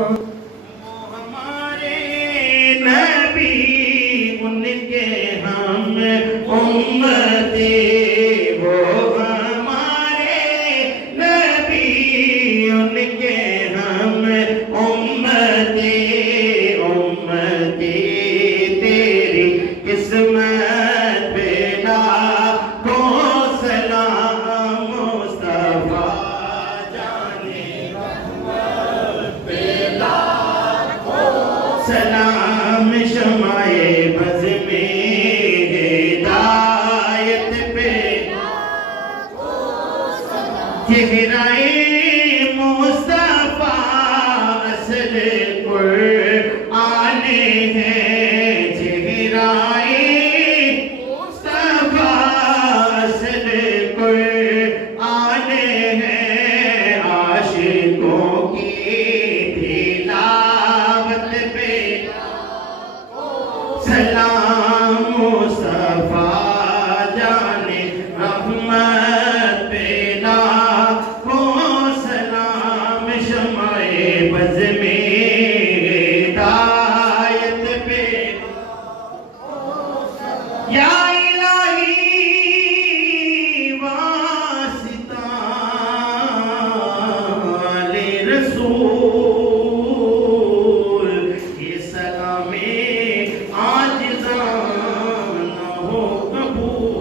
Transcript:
ہمارے نبی ان کے ہم امتی، وہ ہمارے نبی ان کے ہم امتی، امتی تیری قسمت پہ لاکھوں سلام مصطفیٰ جانے سلام شمع بز میں ہدایت پہ چہرہ مصطفیٰ اصل قرآن ہے، چہرہ مصطفیٰ اصل قرآن ہے، عاشقوں کی تلاوت پہ سلام مصطفیٰ جانے رحمت پہ لاکھوں سلام شمع بز میں ہدایت پہ یا الہی واسطہ رسول